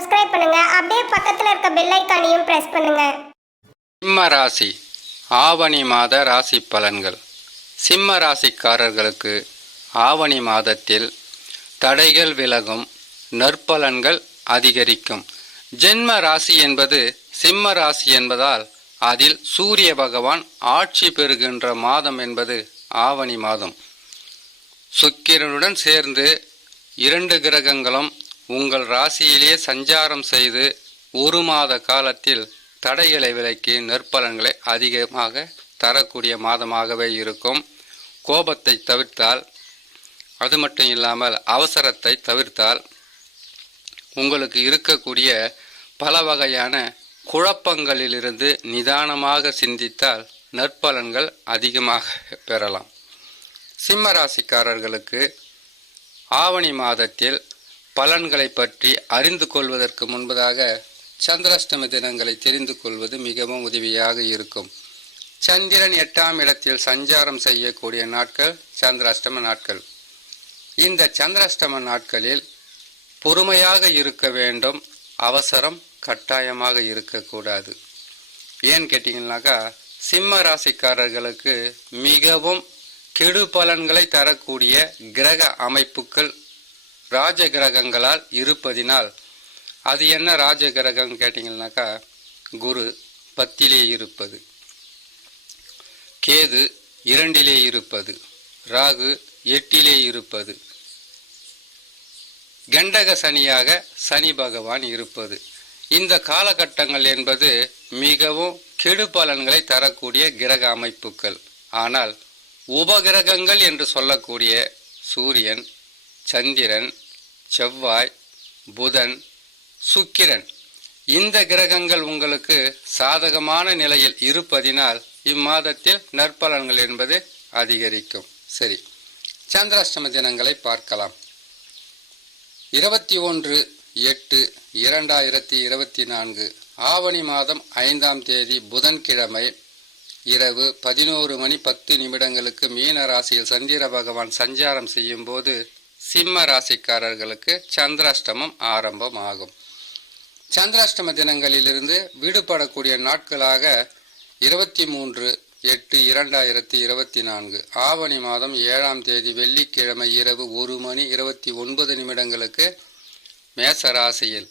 Subscribe பண்ணுங்க. அப்படியே பக்கத்துல இருக்க பெல் ஐகானையும் பிரஸ் பண்ணுங்க. சிம்ம ராசி ஆவணி மாத ராசி பலன்கள். சிம்ம ராசிக்காரர்களுக்கு ஆவணி மாதத்தில் தடைகள் விலகும், நற்பலன்கள் அதிகரிக்கும். ஜென்ம ராசி என்பது சிம்ம ராசி என்பதால் அதில் சூரிய பகவான் ஆட்சி பெறுகின்ற மாதம் என்பது ஆவணி மாதம். சுக்கிரனுடன் சேர்ந்து 2 கிரகங்களும் உங்கள் ராசியிலே சஞ்சாரம் செய்து 1 மாத காலத்தில் தடைகளை விலக்கி நற்பலன்களை அதிகமாக தரக்கூடிய மாதமாகவே இருக்கும். கோபத்தை தவிர்த்தால், அது மட்டும் இல்லாமல் அவசரத்தை தவிர்த்தால் உங்களுக்கு இருக்கக்கூடிய பல வகையான குழப்பங்களிலிருந்து நிதானமாக சிந்தித்தால் நற்பலன்கள் அதிகமாக பெறலாம். சிம்ம ராசிக்காரர்களுக்கு ஆவணி மாதத்தில் பலன்களை பற்றி அறிந்து கொள்வதற்கு முன்பதாக சந்திராஷ்டம தினங்களை தெரிந்து கொள்வது மிகவும் உதவியாக இருக்கும். சந்திரன் 8ஆம் இடத்தில் சஞ்சாரம் செய்யக்கூடிய நாட்கள் சந்திராஷ்டம நாட்கள். இந்த சந்திராஷ்டம நாட்களில் பொறுமையாக இருக்க வேண்டும், அவசரம் கட்டாயமாக இருக்கக்கூடாது. ஏன்னு கேட்டிங்கன்னாக்கா, சிம்ம ராசிக்காரர்களுக்கு மிகவும் கெடு பலன்களை தரக்கூடிய கிரக அமைப்புகள் ராஜ கிரகங்களால் இருப்பதினால், அது என்ன ராஜ கிரகம் கேட்டிங்கன்னாக்கா, குரு 10லே இருப்பது, கேது 2லே இருப்பது, ராகு 8லே இருப்பது, கண்டக சனியாக சனி பகவான் இருப்பது. இந்த காலகட்டங்கள் என்பது மிகவும் கெடு பலன்களை தரக்கூடிய கிரக அமைப்புகள். ஆனால் உபகிரகங்கள் என்று சொல்லக்கூடிய சூரியன், சந்திரன், செவ்வாய், புதன், சுக்கிரன், இந்த கிரகங்கள் உங்களுக்கு சாதகமான நிலையில் இருப்பதினால் இம்மாதத்தில் நற்பலன்கள் என்பது அதிகரிக்கும். சரி, சந்திராஷ்டம தினங்களை பார்க்கலாம். 21/8/2024 ஆவணி மாதம் 5ஆம் தேதி புதன்கிழமை இரவு 11:10 மீன ராசியில் சந்திர பகவான் சஞ்சாரம் செய்யும் போது சிம்ம ராசிக்காரர்களுக்கு சந்திராஷ்டமம் ஆரம்பம் ஆகும். சந்திராஷ்டம தினங்களிலிருந்து விடுபடக்கூடிய நாட்களாக 23/8/2024 ஆவணி மாதம் 7ஆம் தேதி வெள்ளிக்கிழமை இரவு 1:29 மேச ராசியில்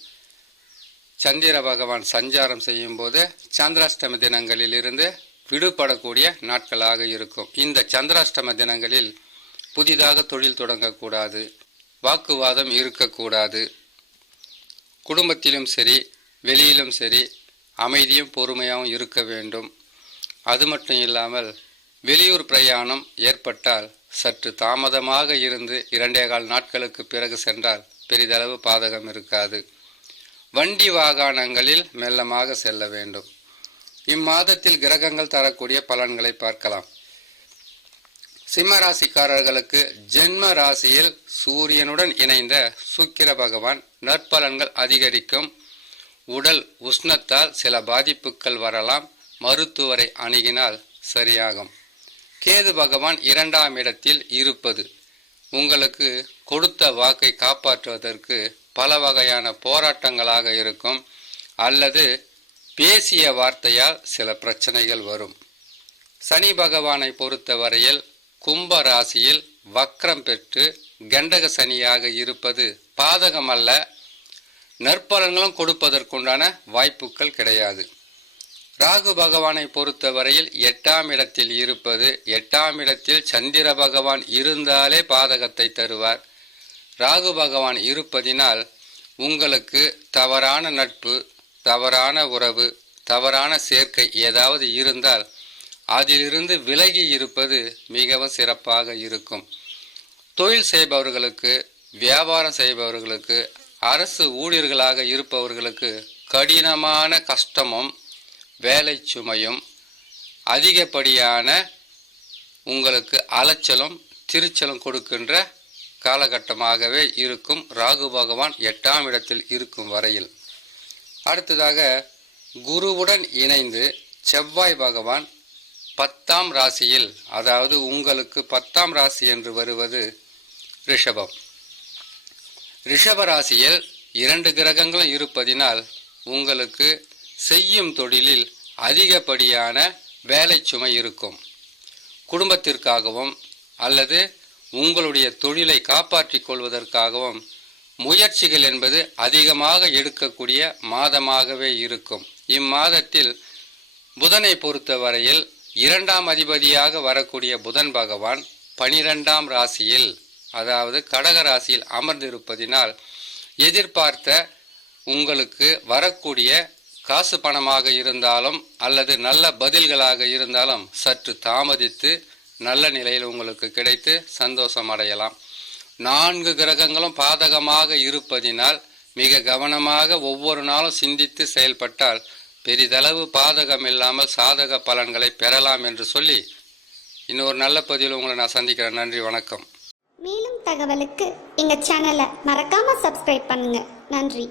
சந்திர பகவான் சஞ்சாரம் செய்யும் போது சந்திராஷ்டம தினங்களிலிருந்து விடுபடக்கூடிய நாட்களாக இருக்கும். இந்த சந்திராஷ்டம தினங்களில் புதிதாக தொழில் தொடங்கக்கூடாது, வாக்குவாதம் இருக்கக்கூடாது. குடும்பத்திலும் சரி வெளியிலும் சரி அமைதியும் பொறுமையாகவும் இருக்க வேண்டும். அது மட்டும் இல்லாமல் வெளியூர் பிரயாணம் ஏற்பட்டால் சற்று தாமதமாக இருந்து 2.25 நாட்களுக்கு பிறகு சென்றால் பெரிதளவு பாதகம் இருக்காது. வண்டி வாகனங்களில் மெல்லமாக செல்ல வேண்டும். இம்மாதத்தில் கிரகங்கள் தரக்கூடிய பலன்களை பார்க்கலாம். சிம்ம ராசிக்காரர்களுக்கு ஜென்ம ராசியில் சூரியனுடன் இணைந்த சுக்கிர பகவான் நற்பலன்கள் அதிகரிக்கும். உடல் உஷ்ணத்தால் சில பாதிப்புகள் வரலாம், மருத்துவரை அணுகினால் சரியாகும். கேது பகவான் 2ஆம் இடத்தில் இருப்பது உங்களுக்கு கொடுத்த வாக்கை காப்பாற்றுவதற்கு பல வகையான போராட்டங்களாக இருக்கும், அல்லது பேசிய வார்த்தையால் சில பிரச்சனைகள் வரும். சனி பகவானை பொறுத்தவரையில் கும்ப ராசியில் வக்ரம் பெற்று கண்டக சனியாக இருப்பது பாதகமல்ல, நற்பலன்களும் கொடுப்பதற்குண்டான வாய்ப்புகள் கிடையாது. ராகு பகவானை பொறுத்தவரையில் 8ஆம் இடத்தில் இருப்பது, 8ஆம் இடத்தில் சந்திர பகவான் இருந்தாலே பாதகத்தை தருவார். ராகு பகவான் இருப்பதினால் உங்களுக்கு தவறான நட்பு, தவறான உறவு, தவறான சேர்க்கை ஏதாவது இருந்தால் அதிலிருந்து விலகி இருப்பது மிகவும் சிறப்பாக இருக்கும். தொழில் செய்பவர்களுக்கு, வியாபாரம் செய்பவர்களுக்கு, அரசு ஊழியர்களாக இருப்பவர்களுக்கு கடினமான கஷ்டமும் வேலை சுமையும் அதிகப்படியான உங்களுக்கு அலைச்சலும் திருச்சலும் கொடுக்கின்ற காலகட்டமாகவே இருக்கும். ராகு பகவான் 8ஆம் இடத்தில் இருக்கும் வரையில். அடுத்ததாக குருவுடன் இணைந்து செவ்வாய் பகவான் 10ஆம் ராசியில், அதாவது உங்களுக்கு 10ஆம் ராசி என்று வருவது ரிஷபம். ரிஷப ராசியில் 2 கிரகங்களும் இருப்பதினால் உங்களுக்கு செய்யும் தொழிலில் அதிகப்படியான வேலை சுமை இருக்கும். குடும்பத்திற்காகவும் அல்லது உங்களுடைய தொழிலை காப்பாற்றிக் கொள்வதற்காகவும் முயற்சிகள் என்பது அதிகமாக எடுக்கக்கூடிய மாதமாகவே இருக்கும். இம்மாதத்தில் புதனை பொறுத்தவரையில் 2ஆம் அதிபதியாக வரக்கூடிய புதன் பகவான் 12ஆம் ராசியில், அதாவது கடக ராசியில் அமர்ந்திருப்பதினால் எதிர்பார்த்த உங்களுக்கு வரக்கூடிய காசு பணமாக இருந்தாலும் அல்லது நல்ல பதில்களாக இருந்தாலும் சற்று தாமதித்து நல்ல நிலையில் உங்களுக்கு கிடைத்து சந்தோஷம் அடையலாம். 4 கிரகங்களும் பாதகமாக இருப்பதினால் மிக கவனமாக ஒவ்வொரு நாளும் சிந்தித்து செயல்பட்டால் பெரிதளவு பாதகம் இல்லாமல் சாதக பலன்களை பெறலாம் என்று சொல்லி இன்னொரு நல்ல பதிவில் உங்களை நான் சந்திக்கிறேன். நன்றி, வணக்கம். மேலும் தகவலுக்கு எங்கள் சேனலை மறக்காம சப்ஸ்கிரைப் பண்ணுங்க. நன்றி.